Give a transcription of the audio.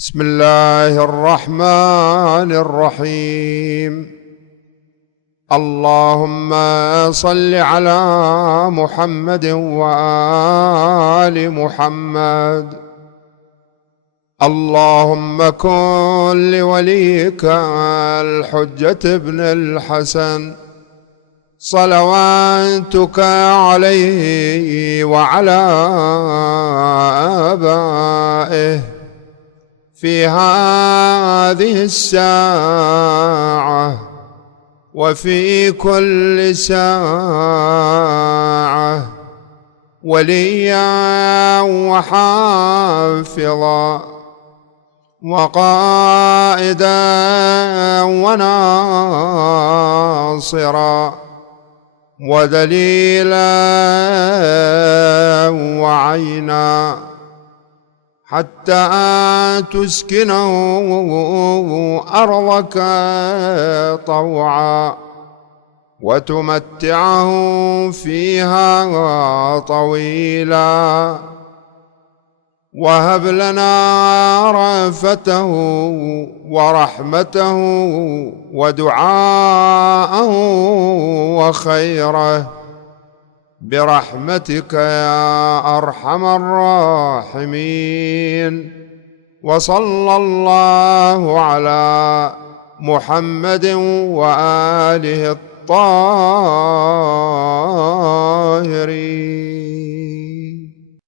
بسم الله الرحمن الرحيم. اللهم صل على محمد وآل محمد. اللهم كن لوليك الحجة ابن الحسن صلواتك عليه وعلى آبائه في هذه الساعة وفي كل ساعة وليا وحافظا وقائدا وناصرا ودليلا وعينا حتى تسكنه أرضك طوعا وتمتعه فيها طويلا، وهب لنا رأفته ورحمته ودعاءه وخيره برحمتك يا أرحم الراحمين. وصلى الله على محمد وآله الطاهرين.